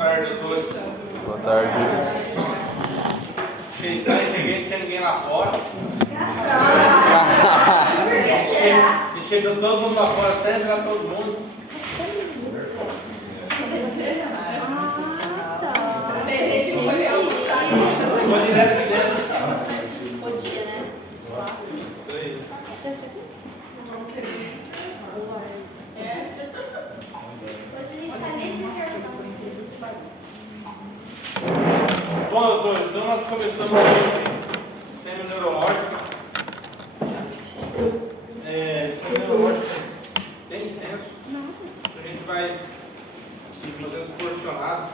tarde, doutores. Boa tarde. Achei estranho, cheguei, não tinha ninguém lá fora. E chegou todo mundo lá fora, até entrar todo mundo. Vou direto aqui dentro. Podia, né? Isso aí. Bom, doutores, então nós começamos aqui semi-neurológico. Semi-neurológico bem extenso. A gente vai fazendo porcionado.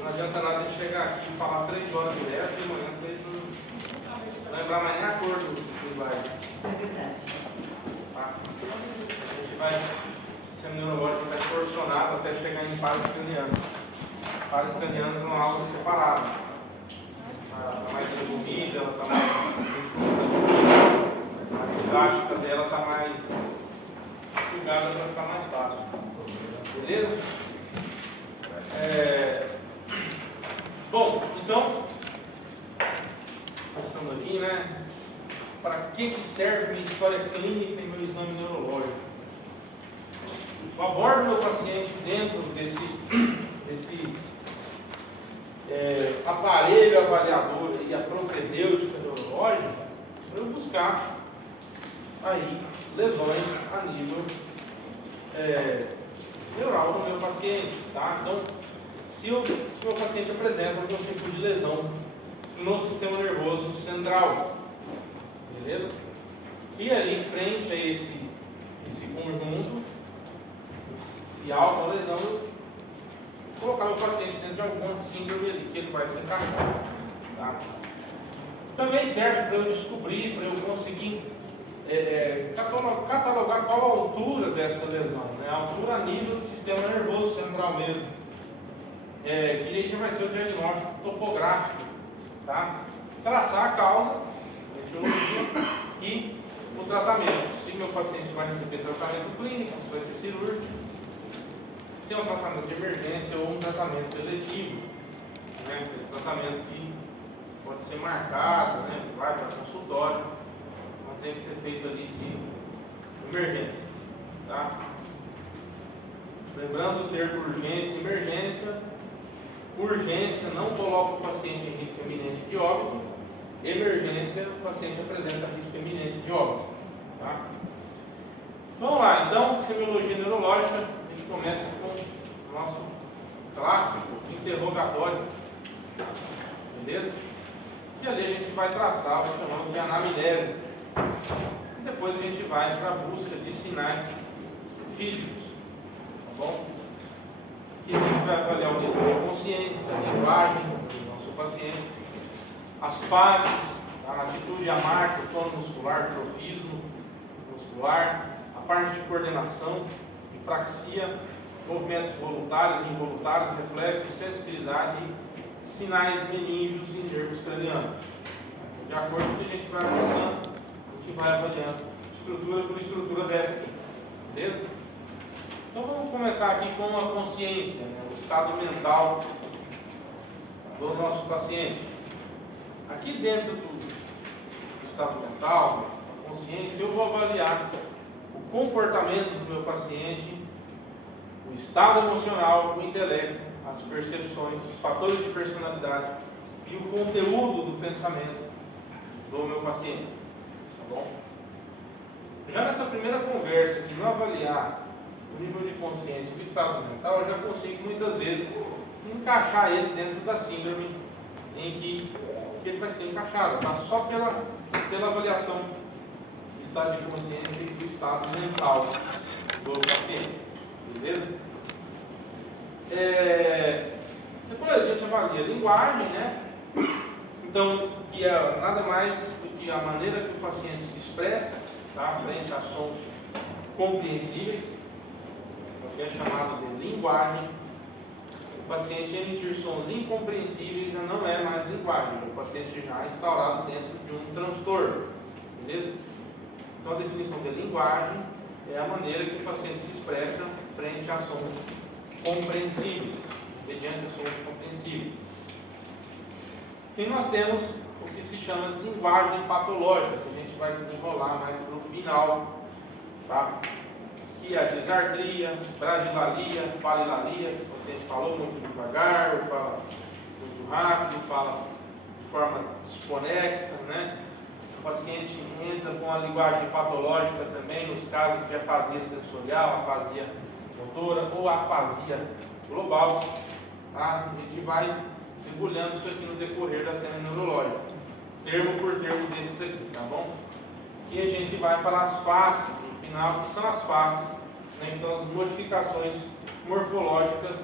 Não adianta nada a gente chegar aqui e falar 3 horas direto e amanhã vocês não lembrar mais nem a cor do slide. Isso é verdade. Tá? A gente vai, semi-neurológico vai porcionado até chegar em pares cranianos. Pares cranianos é uma aula separada. Ela está mais resumida, ela está mais enxuta. A didática dela está mais enxugada para ficar mais fácil. Beleza? Bom, então, passando aqui, né? Para que serve minha história clínica e meu exame neurológico? Eu abordo meu paciente dentro desse aparelho avaliador e a propedêutica neurológica para eu buscar aí lesões a nível neural do meu paciente, tá? Então, se o meu paciente apresenta algum tipo de lesão no sistema nervoso central, beleza? E ali em frente a esse conjunto, se há uma lesão, eu colocar meu paciente dentro de alguma síndrome ali que ele vai se encaixar, tá? Também serve para eu descobrir, para eu conseguir catalogar qual a altura dessa lesão, né? A altura a nível do sistema nervoso central mesmo. Que aí já vai ser o diagnóstico topográfico, tá? Traçar a causa, a etiologia e o tratamento. Se meu paciente vai receber tratamento clínico, se vai ser cirúrgico, se é um tratamento de emergência ou um tratamento eletivo, né? Tratamento que pode ser marcado, né? Vai para consultório, mas tem que ser feito ali de emergência, tá? Lembrando o termo urgência e emergência. Urgência não coloca o paciente em risco iminente de óbito. Emergência, o paciente apresenta risco iminente de óbito. Tá? Vamos lá, então, semiologia neurológica, a gente começa com o nosso clássico interrogatório. Beleza? E ali a gente vai traçar o que chamamos de anamnese. E depois a gente vai para a busca de sinais físicos. Tá bom? Que a gente vai avaliar o nível de consciência, a linguagem do nosso paciente, as fases, a atitude, a marcha, o tono muscular, o trofismo muscular, a parte de coordenação, hipraxia, movimentos voluntários e involuntários, reflexos, sensibilidade e sinais meníngeos e nervos cranianos. De acordo com o que a gente vai avançando, a gente vai avaliando estrutura por estrutura dessa aqui. Beleza? Então vamos começar aqui com a consciência, né? O estado mental do nosso paciente. Aqui dentro do estado mental, a consciência, eu vou avaliar o comportamento do meu paciente, o estado emocional, o intelecto, as percepções, os fatores de personalidade e o conteúdo do pensamento do meu paciente. Tá bom? Já nessa primeira conversa aqui, no avaliar o nível de consciência e o estado mental, eu já consigo muitas vezes encaixar ele dentro da síndrome em que ele vai ser encaixado, tá? Só pela avaliação do estado de consciência e do estado mental do paciente, beleza? Depois a gente avalia a linguagem, né? Então, que é nada mais do que a maneira que o paciente se expressa, tá? Frente a sons compreensíveis, que é chamado de linguagem. O paciente emitir sons incompreensíveis já não é mais linguagem, o paciente já é instaurado dentro de um transtorno, beleza? Então a definição de linguagem é a maneira que o paciente se expressa frente a sons compreensíveis, mediante sons compreensíveis. E nós temos o que se chama de linguagem patológica, que a gente vai desenrolar mais para o final, tá? Que é a disartria, bradilalia, palilalia, que o paciente falou muito devagar, ou fala muito rápido, fala de forma desconexa, né? O paciente entra com a linguagem patológica também nos casos de afasia sensorial, afasia motora ou afasia global, tá? A gente vai debulhando isso aqui no decorrer da cena neurológica, termo por termo desse daqui, tá bom? E a gente vai para as faces no final, que são as faces, né, que são as modificações morfológicas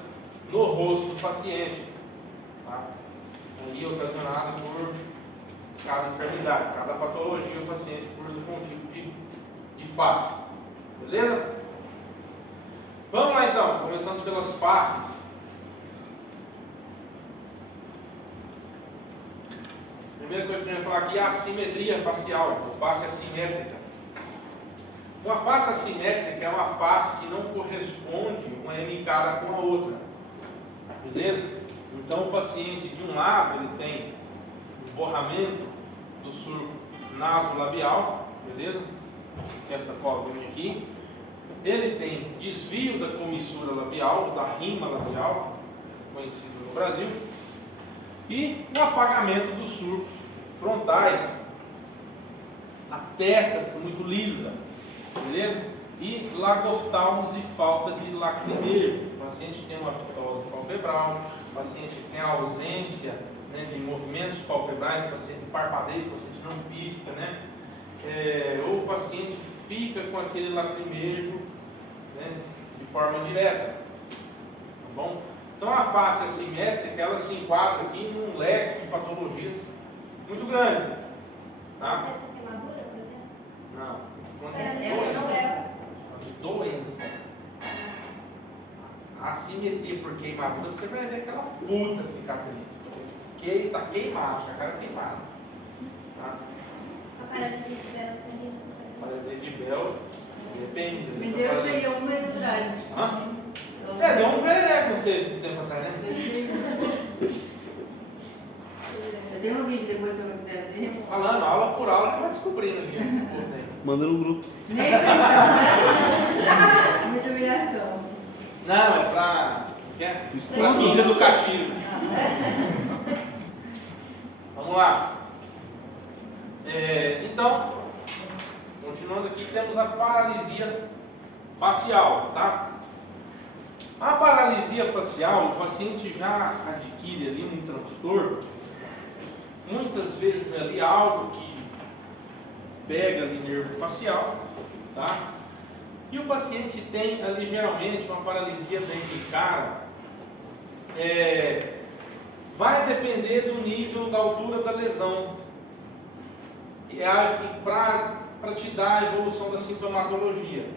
no rosto do paciente, tá? Aí ocasionada por cada enfermidade, cada patologia o paciente cursa com um tipo de face, beleza? Vamos lá então, começando pelas faces. Primeira coisa que a gente vai falar aqui é a assimetria facial, ou face assimétrica. Uma face assimétrica é uma face que não corresponde uma hemicara com a outra, beleza? Então o paciente de um lado ele tem o borramento do surco nasolabial, beleza? Que é essa covinha aqui. Ele tem desvio da comissura labial, da rima labial, conhecido no Brasil, e o apagamento dos surcos frontais. A testa fica muito lisa, beleza? E lagoftalmos e falta de lacrimejo. O paciente tem uma ptose palpebral, o paciente tem a ausência, né, de movimentos palpebrais, o paciente parpadeia, o paciente não pisca, né? Ou o paciente fica com aquele lacrimejo, né, de forma direta, tá bom? Então a face assimétrica, ela se enquadra aqui num leque de patologias muito grande, tá? Você tem queimadura, por exemplo? Não, estou falando Essa não é. de doença. A assimetria por queimadura, você vai ver aquela puta cicatriz. Que está queimado, a cara queimada. Tá? A paralisia de Bell também você Paralisia de Bell, depende. Me deu isso aí há um mês atrás. Hã? Deu um perereco com você esses tempos atrás, né? Eu dei um vídeo depois se eu quiser ver. Falando, aula por aula, que vai descobrindo ali. Manda no grupo. Nem pensar. Muita humilhação. Não, é pra. Que é? Estudos. Pra fins educativos. Vamos lá. Então, continuando aqui, temos a paralisia facial, tá? A paralisia facial, o paciente já adquire ali um transtorno, muitas vezes ali algo que pega ali nervo facial, tá? E o paciente tem ali geralmente uma paralisia da hemicara, vai depender do nível da altura da lesão, e para te dar a evolução da sintomatologia.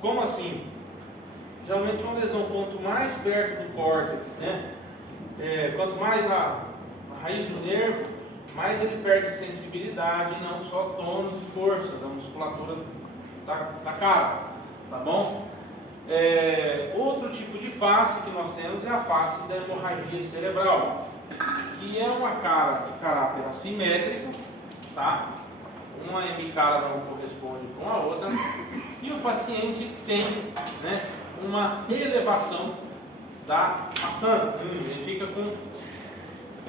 Como assim? Geralmente uma lesão, quanto mais perto do córtex, né? Quanto mais a raiz do nervo, mais ele perde sensibilidade, não só tônus e força da musculatura da cara, tá bom? Outro tipo de face que nós temos é a face da hemorragia cerebral, que é uma cara de caráter assimétrico, tá? Uma hemicara não corresponde com a outra, e o paciente tem, né, uma elevação da maçã. Ele fica com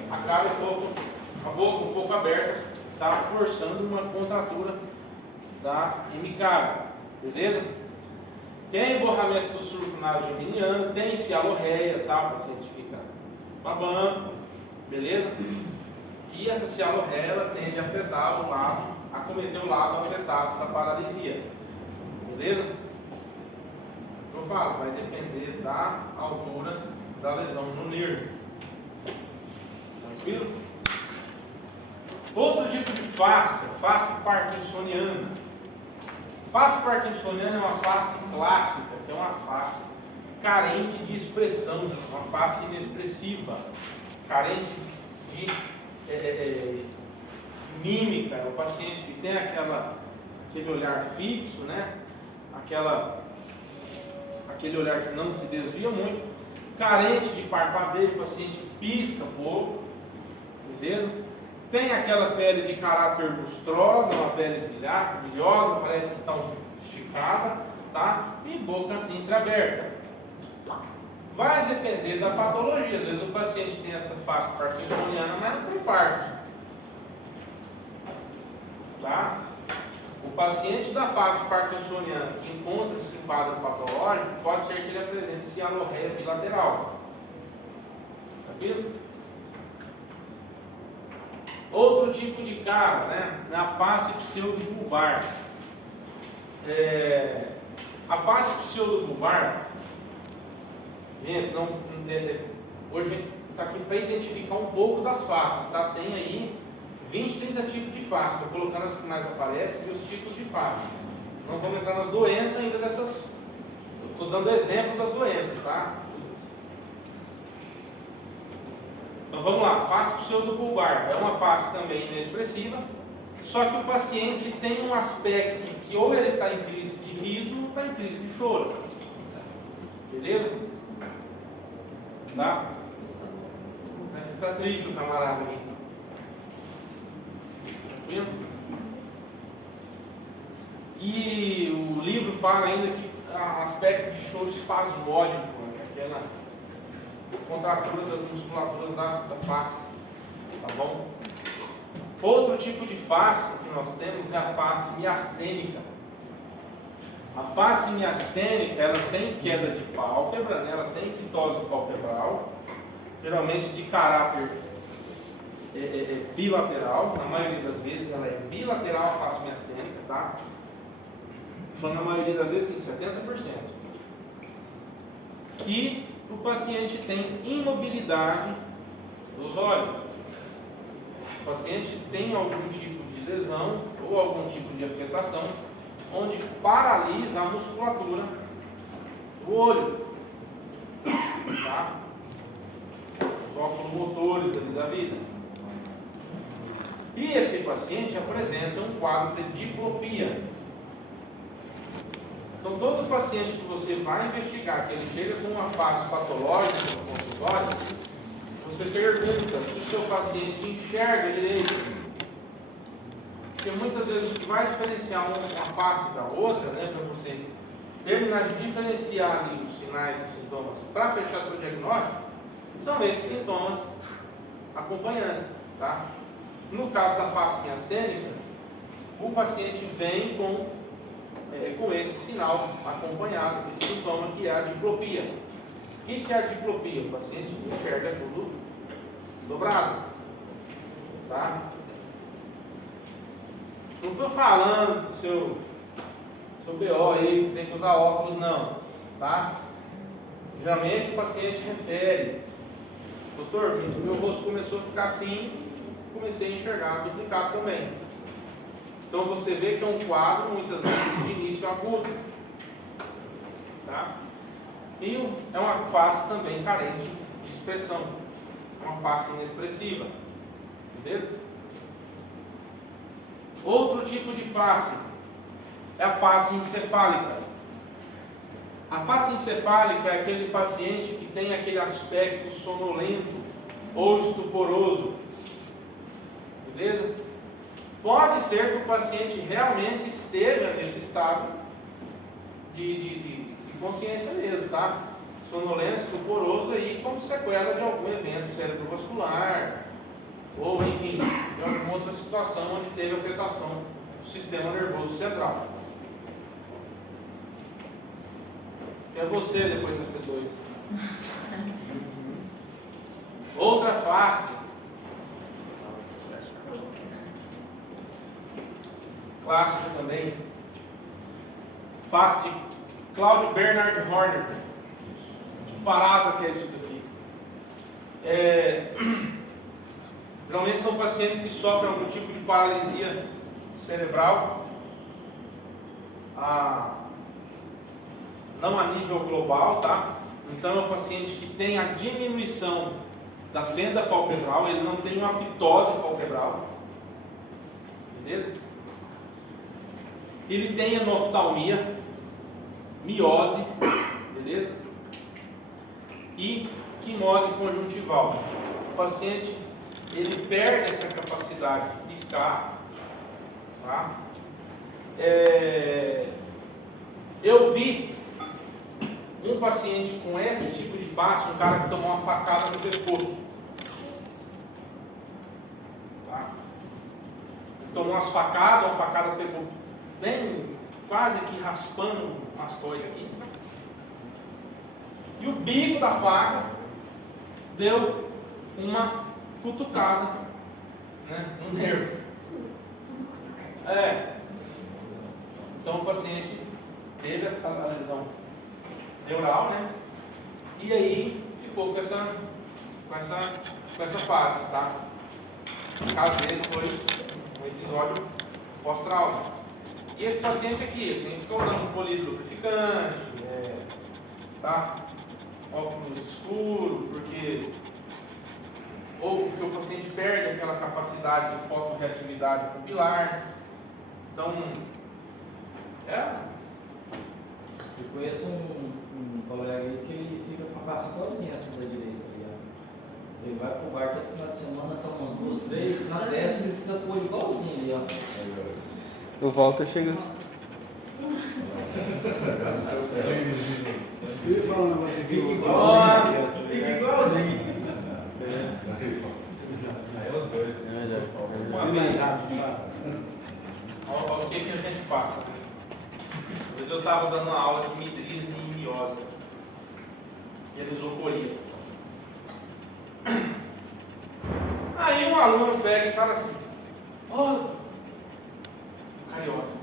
a cara a boca um pouco aberta, tá forçando uma contratura da hemicara, beleza? Tem emborramento do surco nasogeminiano, tem cialorreia, tá? O paciente fica babando, beleza? E essa cialorreia, ela tende a afetar o lado, acometer o lado afetado da paralisia, beleza? Eu falo, vai depender da altura da lesão no nervo. Tranquilo? Outro tipo de face, face parkinsoniana. Face parkinsoniana é uma face clássica, que é uma face carente de expressão, uma face inexpressiva, carente de mímica. É o paciente que tem aquele olhar fixo, né? Aquele olhar que não se desvia muito, carente de parpadeio, o paciente pisca pouco, beleza? Tem aquela pele de caráter lustrosa, uma pele brilhosa, parece que está esticada, tá? E boca entreaberta. Vai depender da patologia. Às vezes o paciente tem essa face parkinsoniana, mas não tem Parkinson. Tá? O paciente da face parkinsoniana que encontra-se em quadro patológico, pode ser que ele apresente cialorreia bilateral. Tranquilo? Outro tipo de cara, né? Na face pseudobulbar. A face pseudobulbar, gente, hoje está aqui para identificar um pouco das faces, tá? Tem aí 20, 30 tipos de face. Estou colocando as que mais aparecem e os tipos de face. Não vamos entrar nas doenças ainda dessas. Estou dando exemplo das doenças, tá? Então vamos lá, face pseudobulbar. É uma face também inexpressiva, só que o paciente tem um aspecto que ou ele está em crise de riso ou está em crise de choro. Beleza? Tá? Parece que está triste o camarada aqui. Tranquilo? E o livro fala ainda que aspecto de choro espasmódico, né? Aquela contratura das musculaturas da face. Tá bom? Outro tipo de face que nós temos é a face miastênica. A face miastênica, ela tem queda de pálpebra, né? Ela tem quitose palpebral, geralmente de caráter bilateral. Na maioria das vezes ela é bilateral, a face miastênica, tá? Falando na maioria das vezes, sim, 70%. E o paciente tem imobilidade dos olhos. O paciente tem algum tipo de lesão ou algum tipo de afetação onde paralisa a musculatura do olho, tá? Os oculomotores ali da vida. E esse paciente apresenta um quadro de diplopia. Então, todo paciente que você vai investigar, que ele chega com uma face patológica no consultório, você pergunta se o seu paciente enxerga direito. Porque muitas vezes o que vai diferenciar uma face da outra, né, para você terminar de diferenciar ali os sinais e sintomas para fechar o seu diagnóstico, são esses sintomas acompanhantes, tá? No caso da face miastênica, o paciente vem com esse sinal acompanhado, esse sintoma que é a diplopia. O que é a diplopia? O paciente enxerga tudo dobrado, tá? Não estou falando do seu BO aí, que você tem que usar óculos, não, tá? Geralmente o paciente refere: doutor, meu rosto começou a ficar assim, comecei a enxergar duplicado também. Então você vê que é um quadro, muitas vezes, de início agudo, tá? E é uma face também carente de expressão, é uma face inexpressiva, beleza? Outro tipo de face é a face encefálica. A face encefálica é aquele paciente que tem aquele aspecto sonolento ou estuporoso, beleza? Pode ser que o paciente realmente esteja nesse estado de consciência mesmo, tá? Sonolento, estuporoso aí como sequela de algum evento cerebrovascular ou, enfim, de alguma outra situação onde teve afetação do sistema nervoso central. Que é você depois das P2. Outra face clássica também, face de Claude Bernard Horner. Que parada que é isso daqui? Geralmente são pacientes que sofrem algum tipo de paralisia cerebral, não a nível global, tá? Então é um paciente que tem a diminuição da fenda palpebral, ele não tem uma ptose palpebral, beleza? Ele tem anoftalmia, miose, beleza? e quimose conjuntival. O paciente ele perde essa capacidade de piscar, tá? Eu vi um paciente com esse tipo de face, um cara que tomou uma facada no pescoço, tá? Ele tomou uma facada pegou bem, quase aqui raspando o mastoide aqui, e o bico da faca deu uma cutucada, né, no nervo. Então o paciente teve essa lesão neural, né? E aí ficou com essa face, tá? O caso dele foi um episódio pós-trauma. E esse paciente aqui, ele tem que ficar usando polímero lubrificante, tá? Óculos escuro, ou porque o paciente perde aquela capacidade de fotorreatividade pupilar. Então, eu conheço um colega aí que ele fica com a face igualzinha assim da direita, tá ligado? Ele vai pro bar todo final de semana, toma umas 2, 3, na décima ele fica com o olho igualzinho ali, ó. O Walter chega assim. Eu ia falar um negócio aqui. Fica igualzinho. Aí os dois. Olha o que a gente passa. Às vezes eu estava dando uma aula de midrise e miose. E ele isoporia. Aí um aluno pega e fala assim: ó, carioca.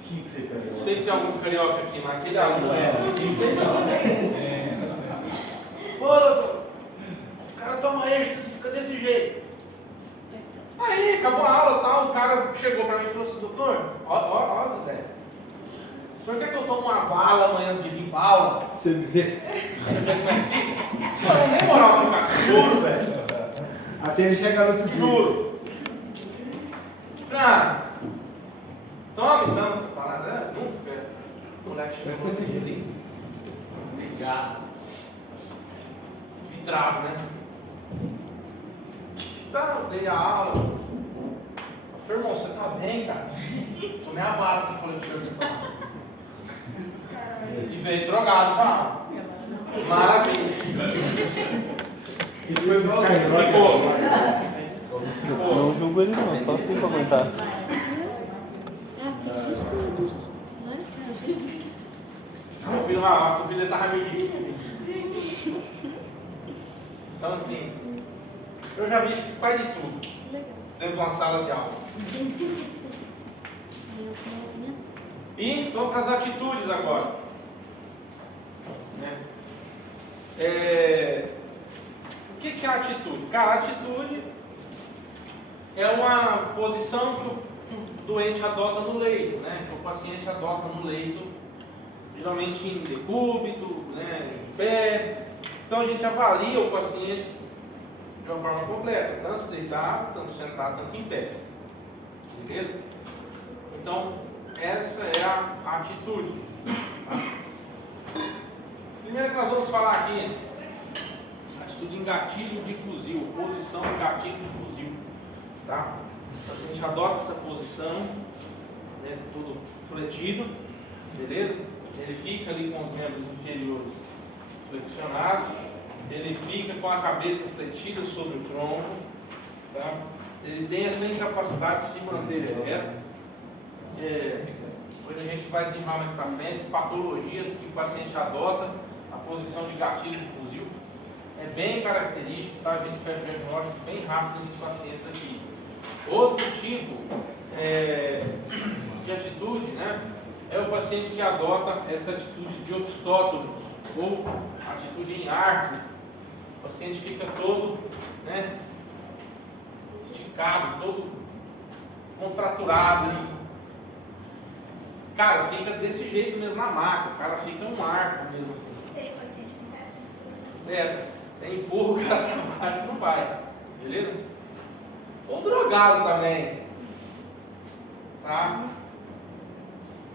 O que você pegou? Não sei se tem algum carioca aqui, mas aquele aluno Ô, doutor, o cara toma êxtase e fica desse jeito. Aí, acabou a aula e tal, o cara chegou pra mim e falou assim: doutor, ó, Zé, o senhor quer que eu tome uma bala amanhã antes de vir pra aula? Você me vê. Você vê como é que fica? Pô, não tem moral pra ficar, juro, velho. Até ele chegar no outro dia. Juro. Tome então essa parada, nunca. O moleque chegou no outro dia ali. Ligado. Vidrado, né? Então, dei a aula. Eu falei: irmão, você tá bem, cara? Tomei a bala que eu falei pro senhor que tomar. E veio drogado pra aula. Maravilha. E depois os Ficou. Não julgo ele não, só assim pra aguentar. Eu vi uma vida tava meio. Então assim, eu já vi quase de tudo dentro de uma sala de aula. E vamos para as atitudes agora. O que é a atitude? Cara, a atitude é uma posição que o doente adota no leito, né? Que o paciente adota no leito, geralmente em decúbito, né? Em pé. Então a gente avalia o paciente de uma forma completa, tanto deitado, tanto sentado, tanto em pé. Beleza? Então, essa é a atitude. Tá? Primeiro que nós vamos falar aqui, atitude em gatilho de fuzil, posição em gatilho de fuzil. Tá? O paciente adota essa posição, né, todo fletido, beleza? Ele fica ali com os membros inferiores flexionados, ele fica com a cabeça fletida sobre o tronco, tá? Ele tem essa incapacidade de se manter ereto. Depois a gente vai desenrolar mais para frente, patologias que o paciente adota, a posição de gatilho de fuzil. É bem característico, tá? A gente faz o diagnóstico bem rápido nesses pacientes aqui. Outro tipo de atitude, né, é o paciente que adota essa atitude de opistótomos, ou atitude em arco. O paciente fica todo, né, esticado, todo contraturado. Cara, fica desse jeito mesmo na maca, o cara fica um arco mesmo assim. Tem paciente com cara. Você empurra o cara pra baixo, não vai, beleza? Ou drogado também, tá?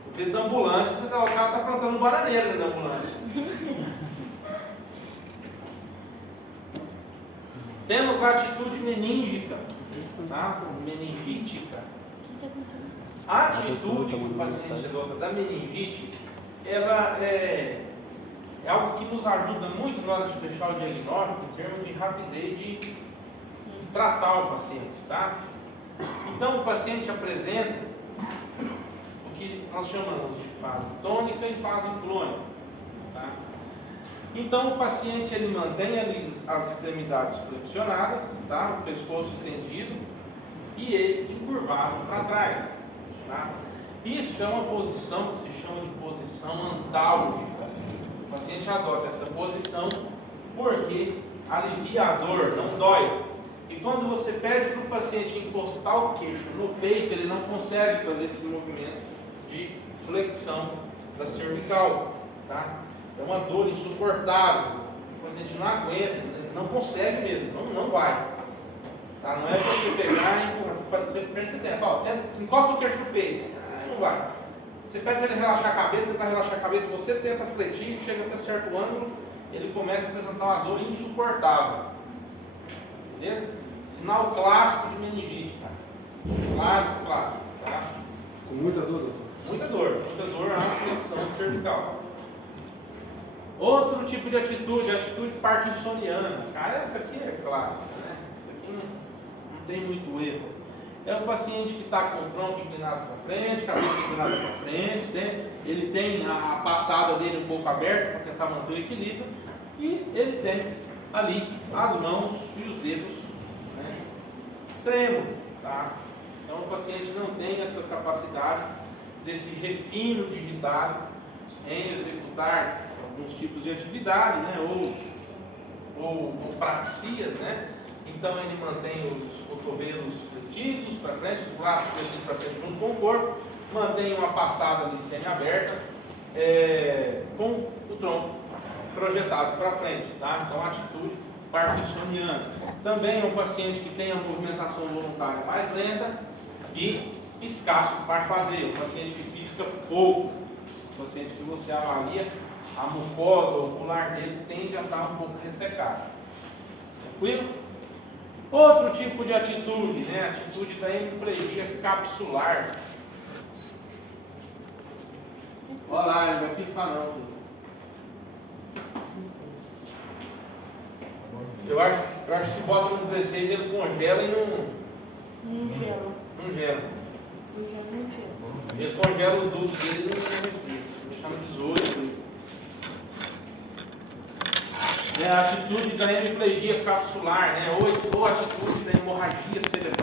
O filho da ambulância, o cara tá plantando bananeira dentro da ambulância. Temos a atitude meníngica, tá? Meningítica. A atitude que o paciente adota da meningite, ela é algo que nos ajuda muito na hora de fechar o diagnóstico em termos de rapidez de tratar o paciente, tá? Então o paciente apresenta o que nós chamamos de fase tônica e fase clônica, tá? Então o paciente ele mantém ali as extremidades flexionadas, tá? O pescoço estendido e ele encurvado para trás, tá? Isso é uma posição que se chama de posição antálgica. O paciente adota essa posição porque alivia a dor, não dói. E quando você pede para o paciente encostar o queixo no peito, ele não consegue fazer esse movimento de flexão da cervical, tá? É uma dor insuportável. O paciente não aguenta, não consegue mesmo, não vai. Tá? Não é você pegar e fala, encosta o queixo no peito, não vai. Você pede para ele relaxar a cabeça, tentar relaxar a cabeça, você tenta fletir, chega até certo ângulo, ele começa a apresentar uma dor insuportável. Beleza? Sinal clássico de meningite, cara. Clássico, tá? Com muita dor, doutor? Muita dor é uma flexão cervical. Outro tipo de atitude, a atitude parkinsoniana. Cara, essa aqui é clássica, né? Essa aqui não tem muito erro. É um paciente que está com o tronco inclinado para frente, cabeça inclinada para frente, né? Ele tem a passada dele um pouco aberta para tentar manter o equilíbrio e ele tem ali as mãos e os dedos, né, trêmulos, tá? Então o paciente não tem essa capacidade desse refino digitário em executar alguns tipos de atividade, né, ou praxias, né? Então ele mantém os cotovelos fletidos para frente, os braços fletidos para frente junto com o corpo, mantém uma passada ali semi-aberta, com o tronco projetado para frente, tá? Então atitude parkinsoniana. Também é um paciente que tem a movimentação voluntária mais lenta e escasso parpadeio, um paciente que pisca pouco, um paciente que você avalia a mucosa ocular dele tende a estar um pouco ressecada. Tranquilo? Outro tipo de atitude, né? Atitude da hemiplegia capsular. Olha lá, ele vai pifar não. Eu acho que se bota no 16 ele congela e não gela. Ele congela os dutos dele e não respira. Deixar no 18. A atitude da hemiplegia capsular, né? Ou a atitude da hemorragia cerebral.